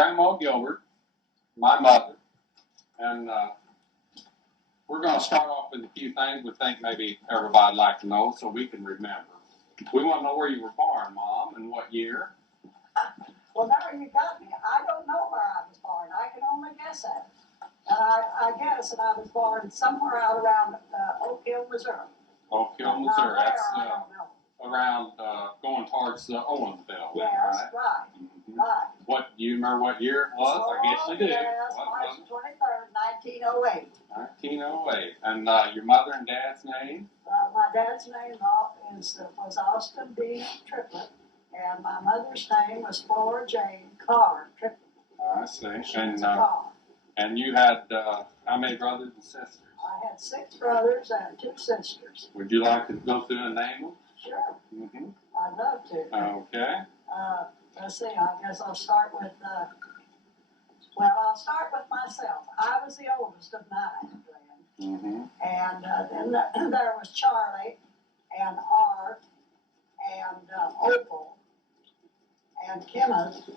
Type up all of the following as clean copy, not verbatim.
Grandma Gilbert, my mother, and we're going to start off with a few things we think maybe everybody'd like to know so we can remember. We want to know where you were born, Mom, and what year. Well, now you got me. I don't know where I was born. I can only guess at it. And I guess that I was born somewhere out around Oak Hill, Missouri. Oak Hill, Missouri. That's I don't know. around going towards Owensville. Yes, right. Mm-hmm. Right. What do you remember? What year it was? I guess you do. Yes, What March was 23rd, 1908. 1908. And your mother and dad's name? My dad's name was Austin B. Triplett, and my mother's name was Flora Jane Carr Triplett. I see. And you had how many brothers and sisters? I had 6 brothers and 2 sisters. Would you like to go through and name them? Sure. Mm-hmm. I'd love to. Okay. Let's see, I guess I'll start with, I'll start with myself. I was the oldest of 9, Glenn. Mm-hmm. And then there was Charlie, and Art, and Opal, and Kenneth,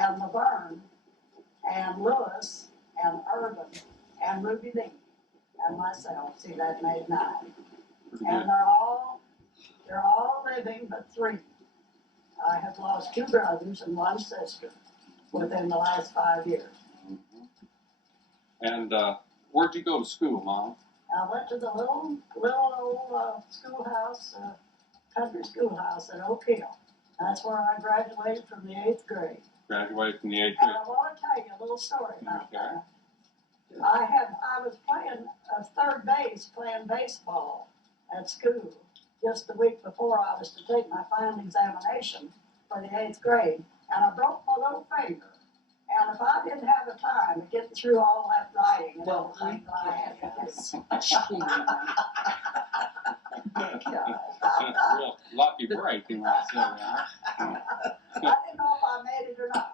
and Laverne, and Lewis, and Urban, and Ruby Lee, and myself. See, that made 9. And they're all living but 3. I have lost 2 brothers and 1 sister within the last 5 years. Mm-hmm. And where'd you go to school, Mom? I went to the little old schoolhouse, country schoolhouse at Oak Hill. That's where I graduated from the 8th grade. Graduated from the 8th grade. And I want to tell you a little story about that. I was playing third base, playing baseball at school just the week before I was to take my final examination for the 8th grade, and I broke my little finger. And if I didn't have the time to get through all that writing and everything that I had to do. Real lucky break, you might say. I didn't know if I made it or not.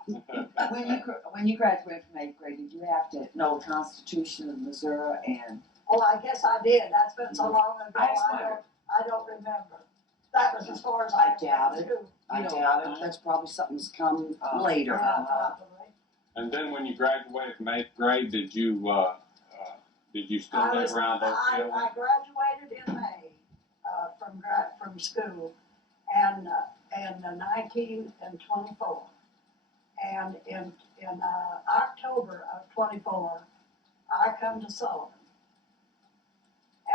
When you graduated from 8th grade, did you have to know the Constitution of Missouri and? Oh, I guess I did. That's been so long ago. I don't remember. That was as far as I doubt it. Too. I doubt it. That's probably something that's come later. Yeah, probably. And then when you graduated from 8th grade, did you still live around Oak Hill? I graduated in May from school, and in 1924, and in October of 24, I come to Sullivan,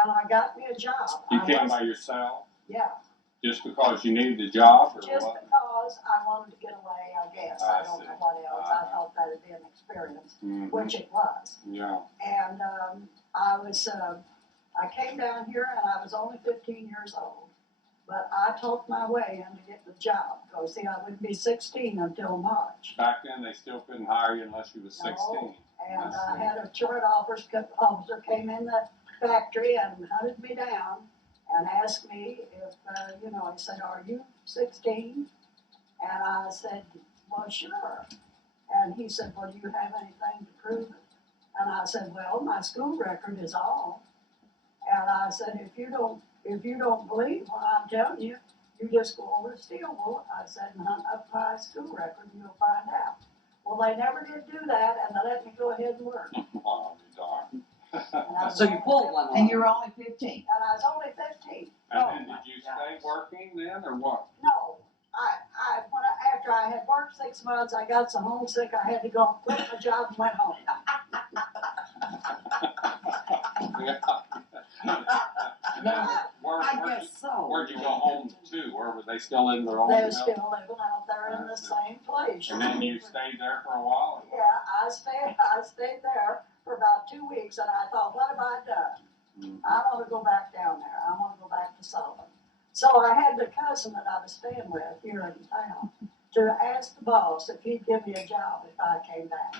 and I got me a job. You came by yourself? Yeah. Just because you needed a job, or just what? Because I wanted to get away, I guess. I don't know what else. I thought that would be an experience, which it was. Yeah. And I came down here and I was only 15 years old. But I talked my way into getting the job. Because, see, I wouldn't be 16 until March. Back then, they still couldn't hire you unless you was 16. No. And I had a truant officer came in the factory and hunted me down and asked me if, he said, "Are you 16? And I said, "Well, sure." And he said, "Well, do you have anything to prove it?" And I said, "Well, my school record is all." And I said, if you don't believe what I'm telling you, you just go over to Steelville," I said, "and hunt up my school record and you'll find out." Well, they never did do that, and they let me go ahead and work. Oh, darn. So you pulled one, and you were only 15. And I was only 15. And then did you stay working then, or what? No, after I had worked 6 months, I got so homesick I had to go quit my job and went home. I guess so. Where'd you go home to? Where were they still in their own They were house? still living out there in the same place. And then you stayed there for a while? Yeah, I stayed there for about 2 weeks, and I thought, what have I done? I want to go back down there. I want to go back to Sullivan. So I had the cousin that I was staying with here in town to ask the boss if he'd give me a job if I came back.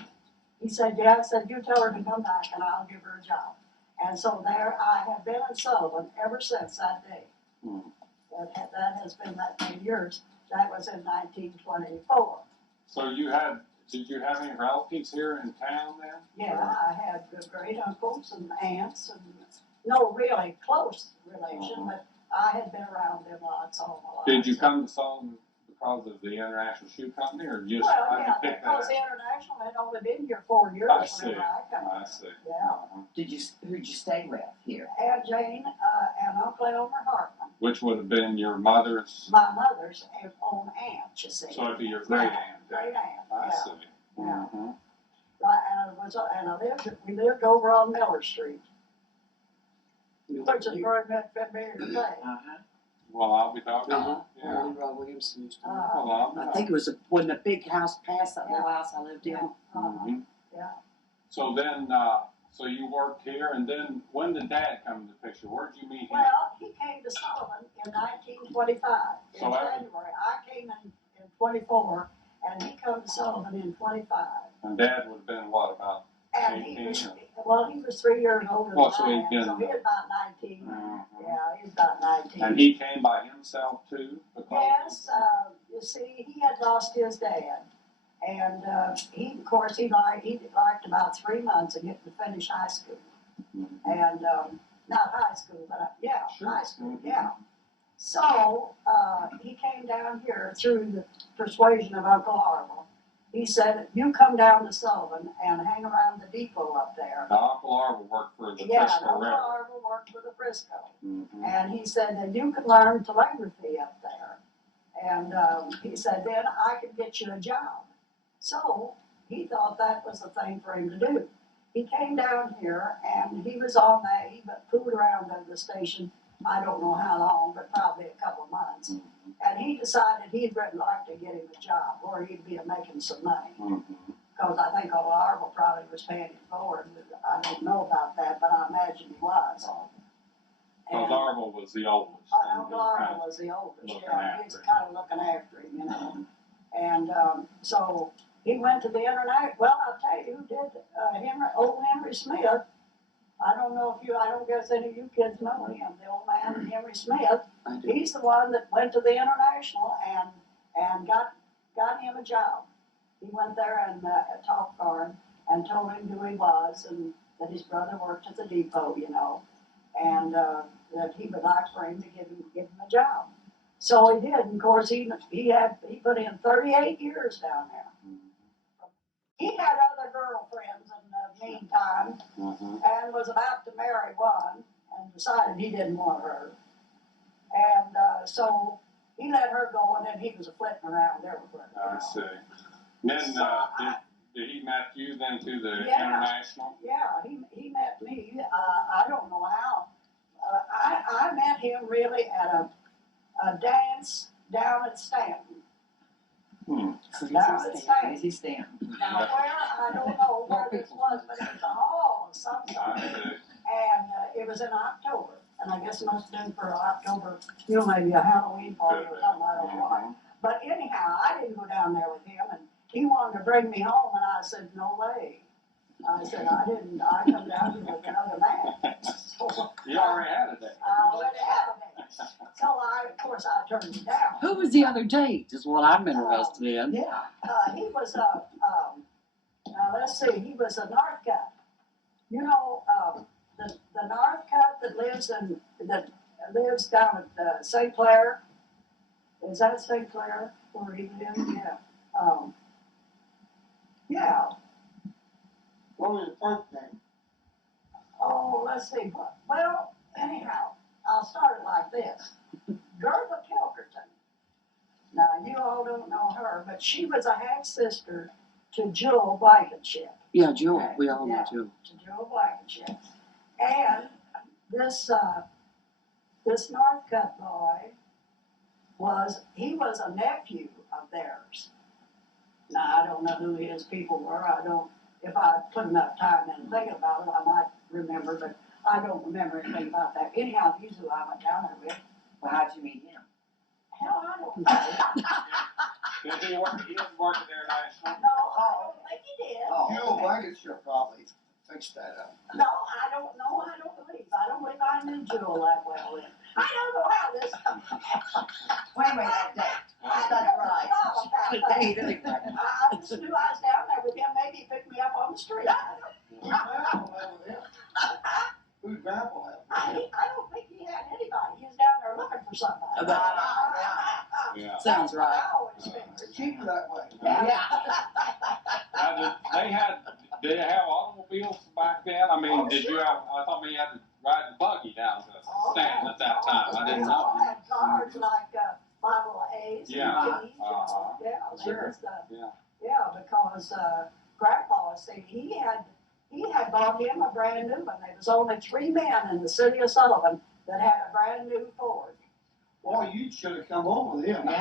He said, "Yeah." I said, "You tell her to come back and I'll give her a job." And so there I have been in Sullivan ever since that day. That has been that many years. That was in 1924. So did you have any relatives here in town then? Yeah, I had great uncles and aunts and no really close relation, but I had been around them lots all my life. Did you come to Sullivan because of the International Shoe Company, or just Well, how did you yeah, pick that because up? the International had only been here 4 years I see. whenever I come. I see. Yeah. Who'd you stay with here? Aunt Jane, and Uncle Elmer Hartman. Which would have been your mother's, My mother's own aunt, you see. so it'd be your great aunt. Great aunt, I yeah. see. Yeah. Mhm. Right, we lived over on Miller Street, which is very familiar to say. Well, I'll be talking. Yeah. Leroy Williamson. Well, I think it was when the big house passed that little house I lived in. Mhm. Yeah. So then, so you worked here, and then when did Dad come into the picture? Where did you meet him? Well, he came to Sullivan in 1925, in So I- January. I came in 24, and he come to Sullivan in 25. And Dad would have been what, about? And he 18 was, or- well, he was 3 years older Well, than so I he'd am, been- so he was about 19. Mhm. Yeah, he was about 19. And he came by himself too? Because Yes, you see, he had lost his dad, and he, of course, he liked about 3 months of getting to finish high school, Mhm. and not high school, but yeah, Sure. high school, Mhm. yeah. So he came down here through the persuasion of Uncle Harville. He said, "You come down to Sullivan and hang around the depot up there." Now, Uncle Arvel worked for the Yeah, Frisco Uncle Railroad. Harville worked for the Frisco. Mhm. And he said that you could learn telegraphy up there. And he said, then I could get you a job. So he thought that was the thing for him to do. He came down here and he was on that, he fooled around at the station, I don't know how long, but probably a couple of months. Mhm. And he decided he'd really like to get him a job where he'd be making some money. Mhm. Because I think old Arvel probably was paying him for it. I don't know about that, but I imagine he was. Because And- Arvel was the oldest. Uncle Arnold was the oldest, Looking yeah, after he was him. kind of looking after him, you know. And, so he went to the internet, well, I'll tell you who did, old Henry Smith. I don't guess any of you kids know him, the old man, Henry Smith. I do. He's the one that went to the International and got him a job. He went there and, talked for him and told him who he was and that his brother worked at the depot, you know. And, that he would like for him to give him a job. So he did, and of course, he put in 38 years down there. He had other girlfriends in the meantime, Mhm. and was about to marry one, and decided he didn't want her. And, so he let her go, and then he was flitting around everywhere. you I know. see. Then, did he met you then to the Yeah. International? Yeah, he met me, I don't know how. I met him really at a dance down at Stanton. Crazy Stan. Now where, I don't know where this was, but it was a hall of some I sort. see. And it was in October, and I guess it must have been for October, maybe a Halloween party or something, I don't know what. Mhm. But anyhow, I didn't go down there with him, and he wanted to bring me home, and I said, no way. I said, I come down here with another man. So, You already had it there. I already had it. So of course, I turned him down. Who was the other date is what I'm interested in. Yeah, he was now let's see, he was a Northcutt. You know, the Northcutt that lives down at St. Clair. Is that St. Clair where he lives? Yeah. Yeah. What was your first name? Oh, let's see. Well, anyhow, I'll start it like this. Gertha Pilkerton. Now, you all don't know her, but she was a half-sister to Jewell Blankenship. Yeah, Jewel. We all know Yeah. Jewel. To Jewell Blankenship. And this Northcutt boy was a nephew of theirs. Now, I don't know who his people were. If I put enough time in thinking about it, I might remember, but I don't remember anything about that. Anyhow, he's who I went down there with. Well, how'd you meet him? Hell, I don't know. Did he work? He didn't work at the International. No, I don't think he did. Jewell Blankenship probably fixed that up. No, I don't know. I don't believe I knew Jewel that well then. I don't know how this. Wait a minute, that day. That's right. Good date, anyway. I just knew I was down there with him. Maybe he picked me up on the street. Whose grandpa had with him? Whose grandpa had with him? I don't think he had anybody. He was down there looking for somebody. That's right, Yeah. Sounds right. I always figured. It's cheaper that way. Yeah. Now, did they have automobiles back then? I mean, Oh, did you sure. have, I thought maybe you had to ride the buggy down to Oh, Stanton at that time. I didn't They all know. had cars like Model A's Yeah. and B's, you know. Yeah, they Sure. was, Yeah. yeah, because Grandpa said he had bought him a brand new one. There was only 3 men in the city of Sullivan that had a brand new Ford. Boy, you should have come home with him. Well,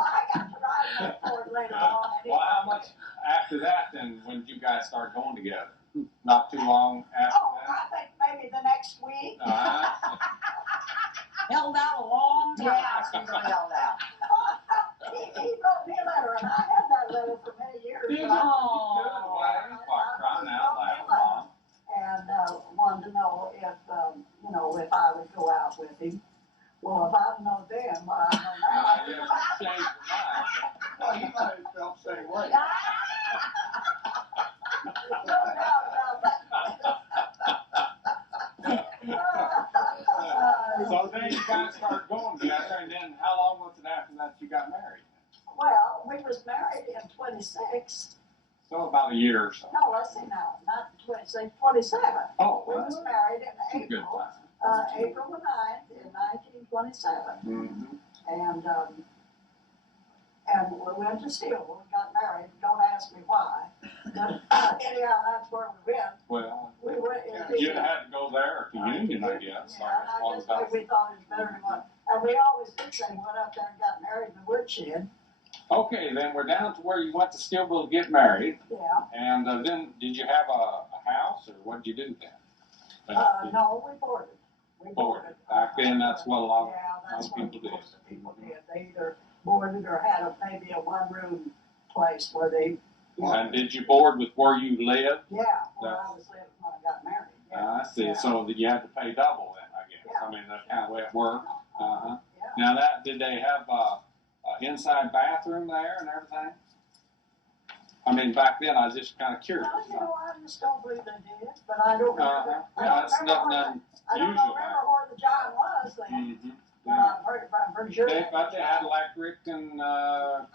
I got to ride that Ford later on. Well, how much after that then, when did you guys start going together? Not too long after Oh, that? I think maybe the next week. Held out a long time. Yeah, she really held out. He wrote me a letter, and I had that letter for many years. Did you? but I- Good. Well, for crying out loud, Mom. And wanted to know if, you know, if I would go out with him. Well, if I know then, what I know now. You changed your mind. Well, you might have felt the same way. No doubt about that. So then you guys started going together, and then how long was it after that you got married? Well, we was married in 26. So about a year or so. No, let's see now, not 26, 27. Oh, We well, was that's married a in good April, time. April the 9th in 1927. Mm-hmm. And we went to Steele, got married. Don't ask me why. But anyhow, that's where we went. Well, We went in you'd have had to go there to Union, I guess. Yeah, and I guess we thought it was better to go. And we always did say we went up there and got married in the woodshed. Okay, then we're down to where you went to Steelville to get married, Yeah. and then did you have a house, or what did you do then? No, we boarded. We Boarded. Back then, that's what a lot that's of what people did. most of the people did. They either boarded or had maybe a one-room place where they. And did you board with where you lived? Yeah, where I was living when I got married. Yeah. I see. Yeah. So that you had to pay double then, I guess. Yeah. I mean, that's kind of the way it worked. Uh-huh. Yeah. Now did they have an inside bathroom there and everything? I mean, back then I was just kind of curious. Well, you know, I just don't believe they did, but I don't remember. I Yeah, don't that's remember nothing I don't unusual. remember where the John was then. Mm-hmm. But I'm pretty sure. But they had electric and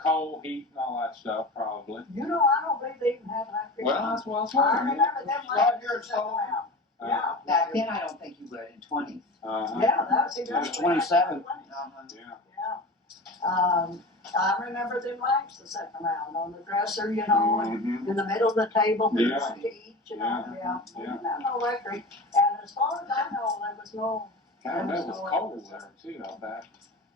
coal heat and all that stuff, probably. You know, I don't believe they even had electric. Well, that's what I was I wondering. remember them Right lights here, sitting so- around. Yeah. Back then, I don't think you would in 20s. Yeah, that's It was exactly. 27. Yeah. Yeah. I remember them lamps that sitting around on the dresser, you know, and Mm-hmm. in the middle of the table, there was Yeah. to eat, you know, Yeah. yeah. Yeah. No electric. And as far as I know, there was no, God, that was cold there too, I bet.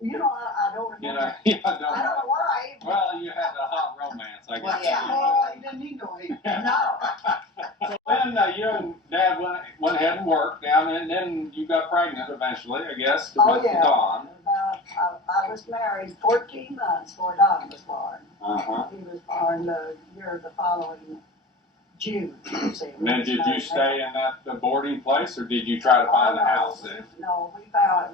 you know, I don't You remember. know, yeah, I I don't don't know. know where I even. Well, you had the hot romance, I guess. Well, yeah. Oh, you didn't need no heat. No. So then you and Dad went ahead and worked down, and then you got pregnant eventually, I guess, Oh, with yeah. Dawn. I was married 14 months before Don was born. Uh-huh. He was born the year the following June. And then did you stay in that boarding place, or did you try to find a house then? No,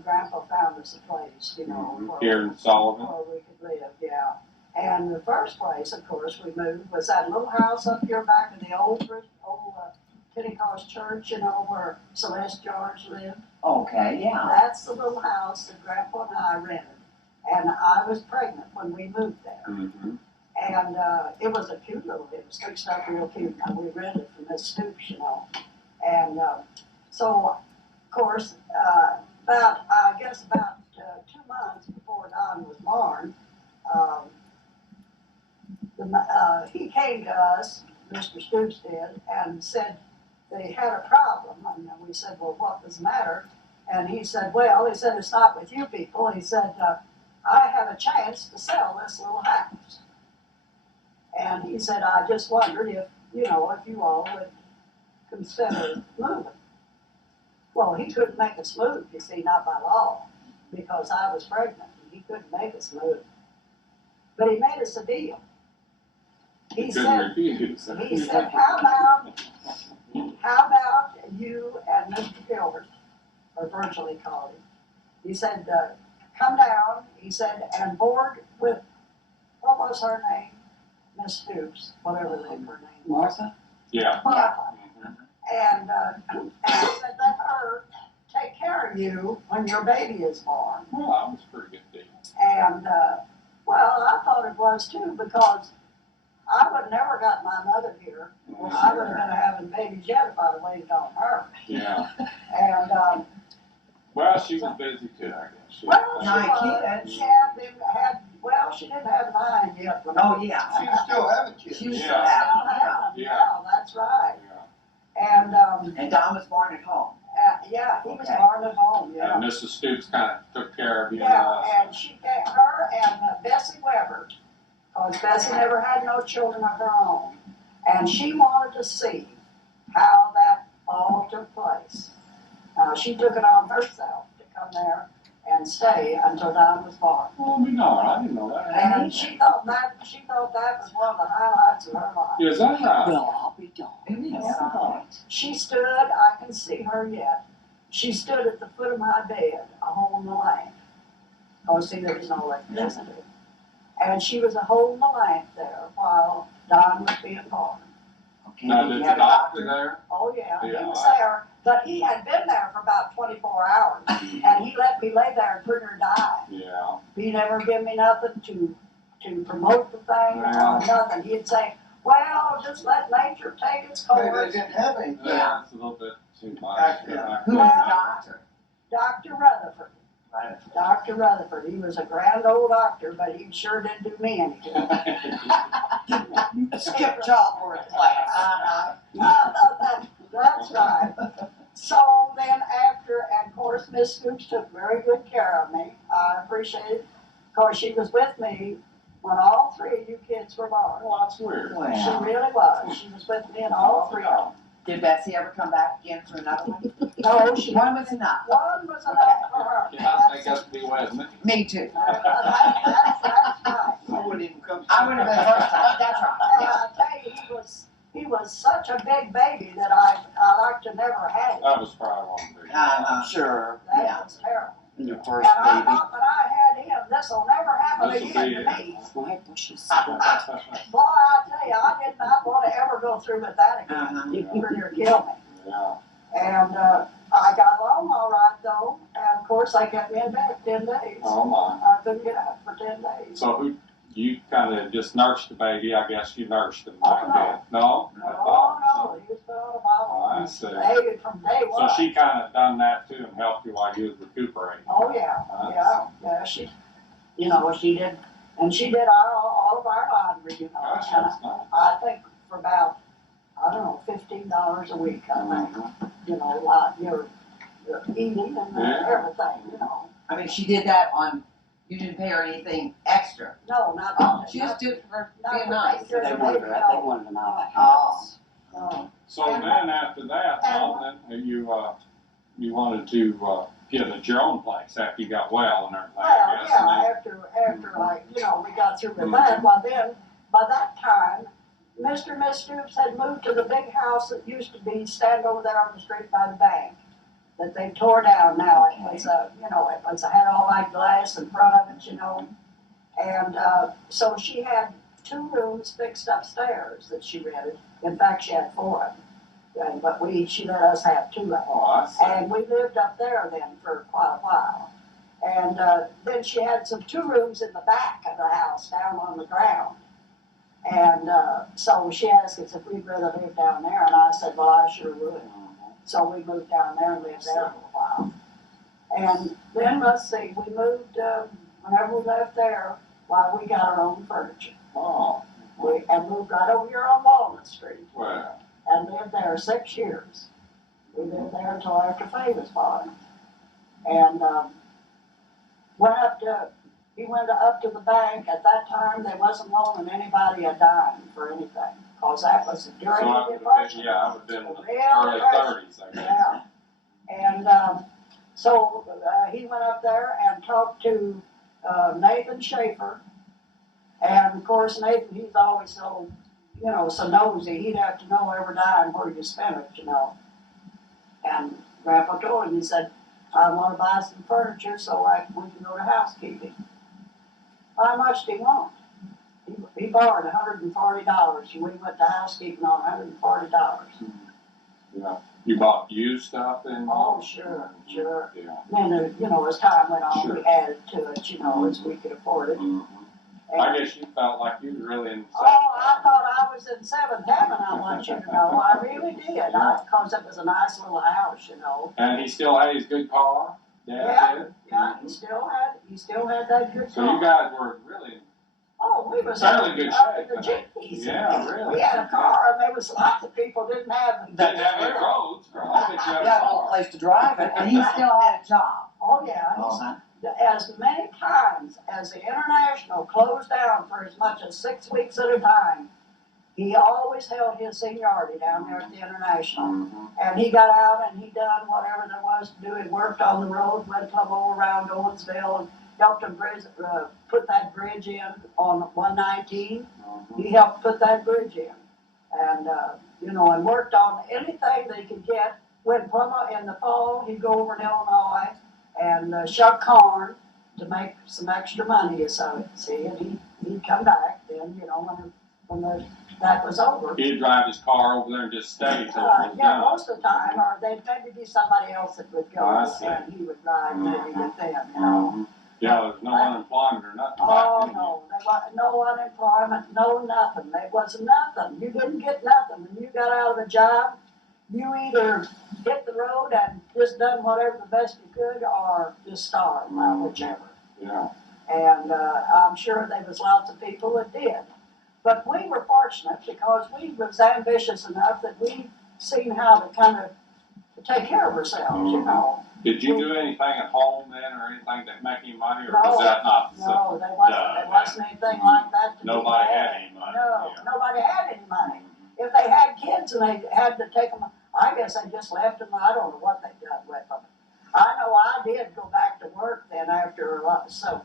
Grandpa found us a place, you know, Mhm. Here in Sullivan? where we could live, yeah. And the first place, of course, we moved was that little house up here back in the old Pentecost church, you know, where Celeste George lived. Okay, yeah. That's the little house that Grandpa and I rented. And I was pregnant when we moved there. Mm-hmm. And it was a cute little, it was fixed up real cute. And we rented from Miss Stoops, you know. And so, of course, I guess about 2 months before Don was born, he came to us, Mr. Stoops did, and said they had a problem. And we said, well, what was the matter? And he said, well, it's not with you people. He said, I have a chance to sell this little house. And he said, I just wondered if you all would consider moving. Well, he couldn't make us move, you see, not by law, because I was pregnant. He couldn't make us move. But he made us a deal. He Couldn't said, refuse. how about you and Mr. Gilbert, or virtually called him. He said, come down, he said, and board with, what was her name? Miss Stoops, whatever her name was. Yeah. Martha. Mhm. And I said, let her take care marry you when your baby is born. Well, that was a pretty good deal. And, well, I thought it was too, because I would never got my mother here. I would have been having babies yet if I'd have waited on her. Yeah. And, Well, she was busy too, I guess. well, she Nine was, kids. she had been, well, she didn't have 9 yet. when- Oh, yeah. She still have a kid. She was Yeah. still Still having, have them, Yeah. yeah, that's right. Yeah. And, and Don was born at home. yeah, he was Okay. born at home, yeah. And Mrs. Stoops kind of took care of you. Yeah, and she got her and Bessie Weber, because Bessie never had no children of her own. And she wanted to see how that all took place. She took it on herself to come there and stay until Don was born. Well, we know her. I didn't know that. And she thought that was one of the highlights of her life. Is that right? Well, I'll be darned. It is. Yeah. She stood, I can see her yet. She stood at the foot of my bed, a hole in the lamp. Oh, see, there was no electricity. And she was a hole in the lamp there while Don was being born. Okay, Now, did did you the have a doctor doctor? there? Oh, yeah, he Yeah, was I- there, but he had been there for about 24 hours, and he let me lay there and pretty near die. Yeah. He never gave me nothing to promote the thing or Wow. nothing. He'd say, well, just let nature take its Maybe they course. didn't have any. Yeah, it's a little bit too much. Yeah. Who was the doctor? Dr. Rutherford. Dr. Rutherford, he was a grand old doctor, but he sure didn't do me any good. Skip childbirth class. That's right. So then after, and of course, Miss Scoops took very good care of me. I appreciate it. Of course, she was with me when all 3 of you kids were born. Well, that's weird. She Wow. really was. She was with me in all 3 of them. Did Bessie ever come back again for another one? No, she, One was enough. one was enough for her. Yeah, I think that's to be with me. Me too. That's right. I wouldn't even come. I would have been first time. That's And right. I tell you, he was such a big baby that I like to never had it. That was probably one of the big Uh-huh. Sure. That yeah. was terrible. Your And first I baby. thought when I had him, this'll never happen This'll again be to it. me. Right bushes. Boy, I tell you, I did not want to ever go through with that again. Uh-huh. It pretty near killed me. Yeah. And I got along all right though. And of course, they kept me in bed 10 days. Oh my. I couldn't get out for 10 days. So you kind of just nursed the baby? I guess you nursed him. Oh, like that. No. I No, thought no, he was put on a bottle. Oh, I see. Baby from day So one. she kind of done that too and helped you while you was recuperating. Oh, yeah, yeah, she, she did, and she did all of our laundry, Gosh, and that's nice. I think for about, I don't know, $15 a week, I think, your eating and Yeah. everything, I mean, she did that on, you didn't pay her anything extra. No, not. Oh, she not- just did it for not being for nice. taking care They of the wanted baby, her, no. they wanted them out of the Oh. house. No. So And- then after that, then you wanted to get your own place after you got well and everything. Well, I guess, and yeah, then- after like, we got through with that, well then, by that time, Mr. and Miss Stoops had moved to the big house that used to be, stand over there on the street by the bank, that they tore down now. It was it had all that glass in front of it, and, so she had 2 rooms fixed upstairs that she rented. In fact, she had 4 of them, but she let us have 2 of them. Oh, I see. And we lived up there then for quite a while. And then she had 2 rooms in the back of the house down on the ground. And so she asked us if we'd rather live down there, and I said, well, I sure would. So we moved down there and lived there for a while. And then, let's see, we moved, whenever we left there, we got our own furniture. Oh, And moved right over here on Walnut Street well, and lived there 6 years. We lived there until after Faye was born. And he went up to the bank. At that time, they wasn't loaning anybody a dime for anything, because that was during so I the would have Depression. been, I would have been in the Real early Depression. 30s, I guess. Yeah. And so he went up there and talked to Nathan Schaefer. And of course, Nathan, he's always so, so nosy. He'd have to know every dime where you spent it, And Grandpa told him, he said, I want to buy some furniture so we can go to housekeeping. How much do you want? He borrowed $140, and we went to housekeeping on $140. Yeah. You bought used stuff in? Oh, sure. Yeah. Then, as time went on, Sure. we added to it, as we could afford it. Mm-hmm. And, I guess you felt like you was really in oh, I thought I was in seventh heaven, I want you to know. I really did. Because it was a nice little house, And he still had his good car? Dad Yeah, did? Yeah, he still had that good So you car. guys were really, Oh, we was fairly good up shape, in the Jinkies. yeah, really. We had a car, and there was lots of people didn't have them. Didn't have any roads, girl. I think you had a Got no car. place to drive it. And he still had a job. Oh, yeah. Uh-huh. As many times as the International closed down for as much as 6 weeks at a time, he always held his seniority down there at the International. Mm-hmm. And he got out and he done whatever there was to do. He worked on the road, went plumb all around Owensville and helped them put that bridge in on 119. Mm-hmm. He helped put that bridge in. And, and worked on anything they could get. When plumb in the fall, he'd go over to Illinois and shuck corn to make some extra money, so see, and he'd come back then, when that was over. He'd drive his car over there and just stay till it was Yeah, done. most of the time, or they'd maybe be somebody else that would go, I see. and he would ride maybe with them, Mm-hmm. Yeah, there's no unemployment or nothing back Oh, then. no, there wasn't no unemployment, no nothing, there was nothing, you didn't get nothing, when you got out of a job, you either hit the road and just done whatever the best you could, or just starved, whichever. Yeah. And I'm sure there was lots of people that did. But we were fortunate because we was ambitious enough that we seen how to kind of take care of ourselves, Did you do anything at home then, or anything that make you money, or No, was that not? No, there wasn't anything like that to Nobody be had had. any money. No, Yeah. nobody had any money. If they had kids and they had to take them, I guess they just left them. I don't know what they done with them. I know I did go back to work then after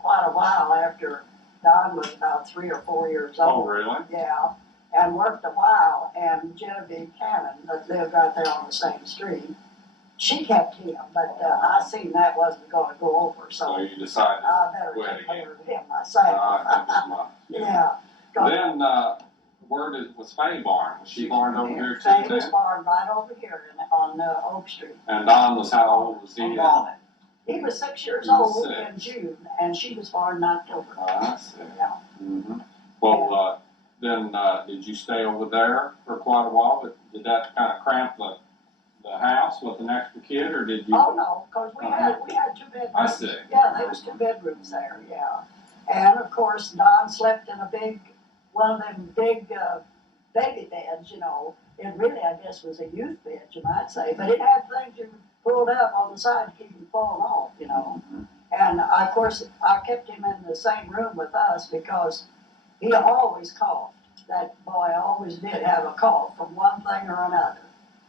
quite a while after Don was about 3 or 4 years Oh, old. really? Yeah, and worked a while. And Genevieve Cannon, that lived right there on the same street, she kept him. But I seen that wasn't going to go over, So so you decided. I better Quit take again. care of him myself. I think it's mine. Yeah. Then, was Faye born? Was she born over here too Faye was then? born right over here on Oak Street. And Don was how old was he then? Vomit. He was 6 years He was old 6. in June, and she was born in October. Oh, I see. Yeah. Mm-hmm. Well, then, did you stay over there for quite a while? But did that kind of cramp the house with an extra kid, or did you? Oh, no, because we had 2 bedrooms. I see. Yeah, there was 2 bedrooms there, yeah. And of course, Don slept in one of them big baby beds, It really, I guess, was a youth bed, you might say, but it had things you pulled up on the side to keep him falling off, Mm-hmm. And of course, I kept him in the same room with us because he always coughed. That boy always did have a cough from one thing or another.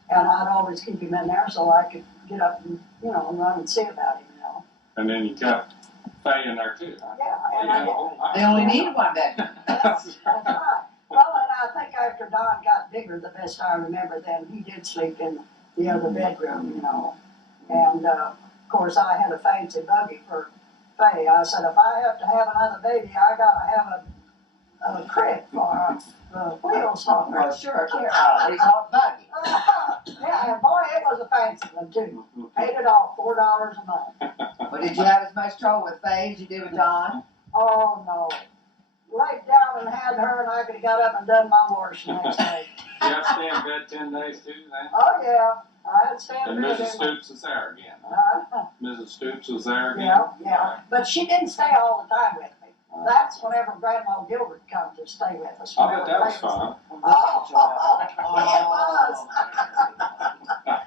And I'd always keep him in there so I could get up and, run and see about him, And then you kept Faye in there too, huh? Yeah, and I did. They only need one bedroom. That's right. Well, and I think after Don got bigger, the best I remember, then he did sleep in the other bedroom, And, of course, I had a fancy buggy for Faye. I said, if I have to have another baby, I gotta have a crib for wheels on her. Oh, sure, they call it buggy. Yeah, and boy, it was a fancy one too. Paid it off, $4 a month. Well, did you have as much trouble with Faye as you did with Don? Oh, no. Laid down and had her, and I could have got up and done my wash the next day. You have to stay in bed 10 days too then? Oh, yeah. I had to stand And there. Mrs. Stoops is there again, huh? Mrs. Stoops was there again? Yeah. But she didn't stay all the time with me. That's whenever Grandma Gilbert come to stay with us. I bet that was fun. Oh, it was.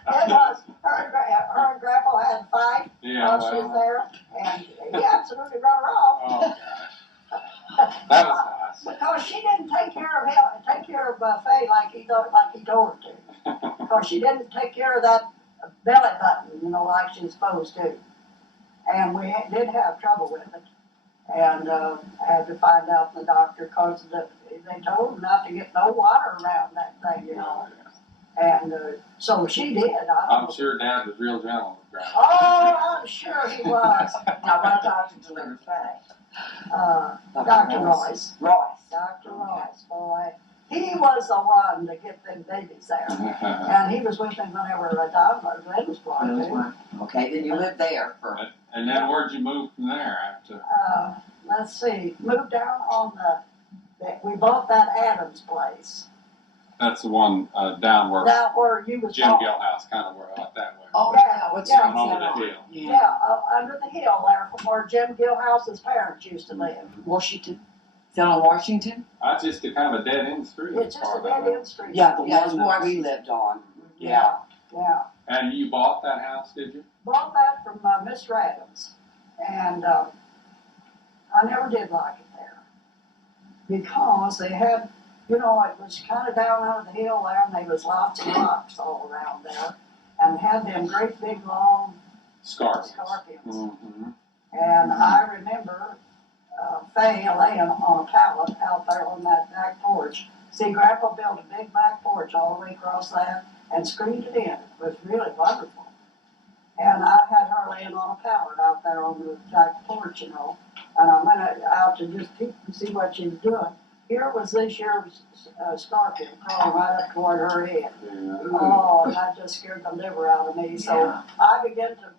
It was. Her and Grandpa had a fight Yeah, while she was well, there, and he absolutely run her off. oh, gosh. That was nice. Because she didn't take care of Faye like he told her to. Because she didn't take care of that belly button, like she was supposed to. And we did have trouble with it. And had to find out from the doctor because they told him not to get no water around that thing, And so she did. I'm sure Dad was real gentle with Grandma. Oh, I'm sure he was. Now, what doctor delivered Faye? Dr. Royce. Royce. Dr. Royce, boy. he was the one to get them babies there. And he was with them whenever Glenn was born too. Okay, then you lived there for. And then where'd you move from there after? Let's see, moved down on we bought that Adams place. That's the one down where Down where you was Jim born. Gill house, kind of where like that way. Oh, Yeah, yeah, what's yeah. Down over the hill. Yeah, under the hill there from where Jim Gillhouse's parents used to live. Washington. Is that on Washington? That's just a kind of a dead end street. It's just a dead end street. Yeah, the Yeah, one that we Washington. lived on. Yeah, yeah. And you bought that house, did you? Bought that from Mr. Adams. And I never did like it there. Because they had, it was kind of down under the hill there, and there was lots of rocks all around there. And had them great big long Scarf. scorpions. Mm-hmm. And I remember Faye laying on a pallet out there on that back porch. See, Grandpa built a big back porch all the way across that and screened it in. It was really wonderful. And I had her laying on a pallet out there on the back porch, and I went out to just peek and see what she was doing. Here was this year's scorpion crawling right up toward her head. Yeah. Oh, and that just scared the liver out of me. So Yeah. I began to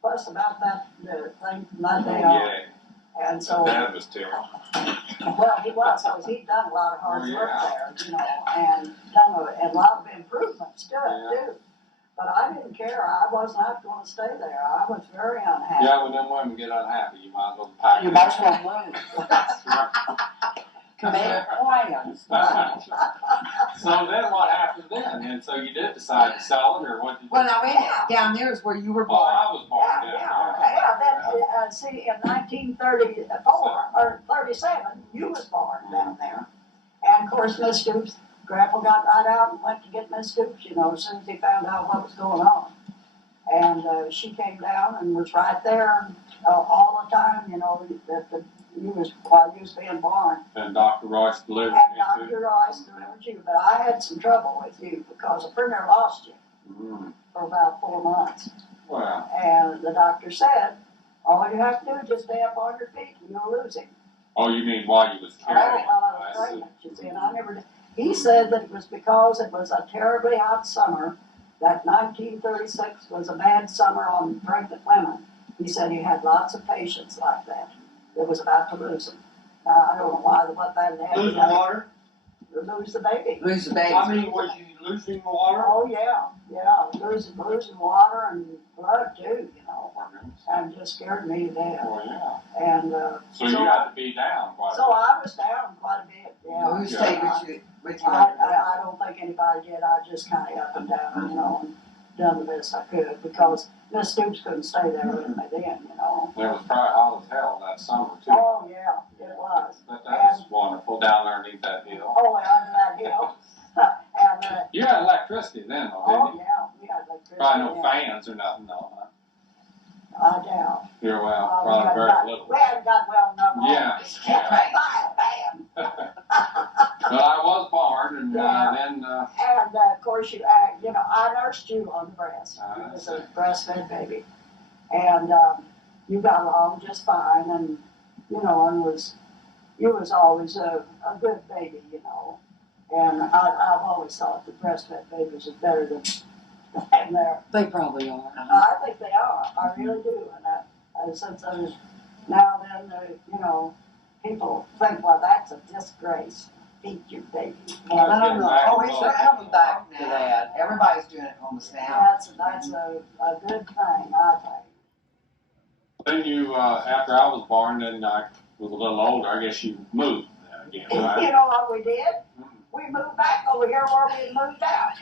fuss about that thing from that day on. Yeah. And so, Dad was terrible. well, he was, because he'd done a lot of hard Oh, work yeah. there, and done a lot of improvements to it, Yeah. too. But I didn't care. I was not going to stay there. I was very unhappy. Yeah, when them women get unhappy, you might as well pack You it might up. as well move. That's right. Come here. Plans. So then what happened then? And so you did decide to sell it, or what did you? Well, now wait, down there is where you were Oh, born. I was born Yeah, down yeah. Then, see, in 1934 or 37, you was born down there. And of course, Miss Stoops, Grandpa got right out and went to get Miss Stoops, as soon as he found out what was going on. And she came down and was right there all the time, that you was while you was being born. And Dr. Royce delivered And me too. Dr. Rice delivered you, but I had some trouble with you because I pretty near lost you Mm. for about 4 months. Well, And the doctor said, all you have to do is just stay up on your feet and you'll lose him. oh, you mean while you was Oh, carrying? while I was pregnant, you see, and I never did. He said that it was because it was a terribly hot summer, that 1936 was a bad summer on pregnant women. He said he had lots of patients like that was about to lose them. I don't know what that had. Losing water? Lose the baby. Lose the baby. I mean, was you losing water? Oh, yeah, losing water and blood too, and just scared me to death. Oh, yeah. And So you had to be down quite a so I was down quite a bit, yeah. Who stayed with you? I don't think anybody did. I just kind of up and down, and done the best I could because Miss Stoops couldn't stay there with me then, It was probably hot as hell that summer too. Oh, yeah, it was. But that was wonderful down there underneath that hill. Oh, under that hill. And, You had electricity then, though, oh, didn't you? yeah, we had electricity. Probably no then. fans or nothing, though, huh? I doubt. You're well, We probably hadn't very got- little. We hadn't got well enough. Yeah, Can't yeah. buy a fan. But I was born, and Yeah. then And of course, I nursed you on the breast. You was a breastfed baby, and you got along just fine. And and you was always a good baby, And I've always thought that breastfed babies are better than their. They probably are. I think they are. I really do. And since I was now then, people think, well, that's a disgrace. Feed your baby. Well, I was getting back Oh, and it's forth. coming back to that. Everybody's doing it almost now. that's a good thing, I think. Then you, after I was born, then I was a little older. I guess you moved again, right? You know what we did? We moved back over here where we moved out.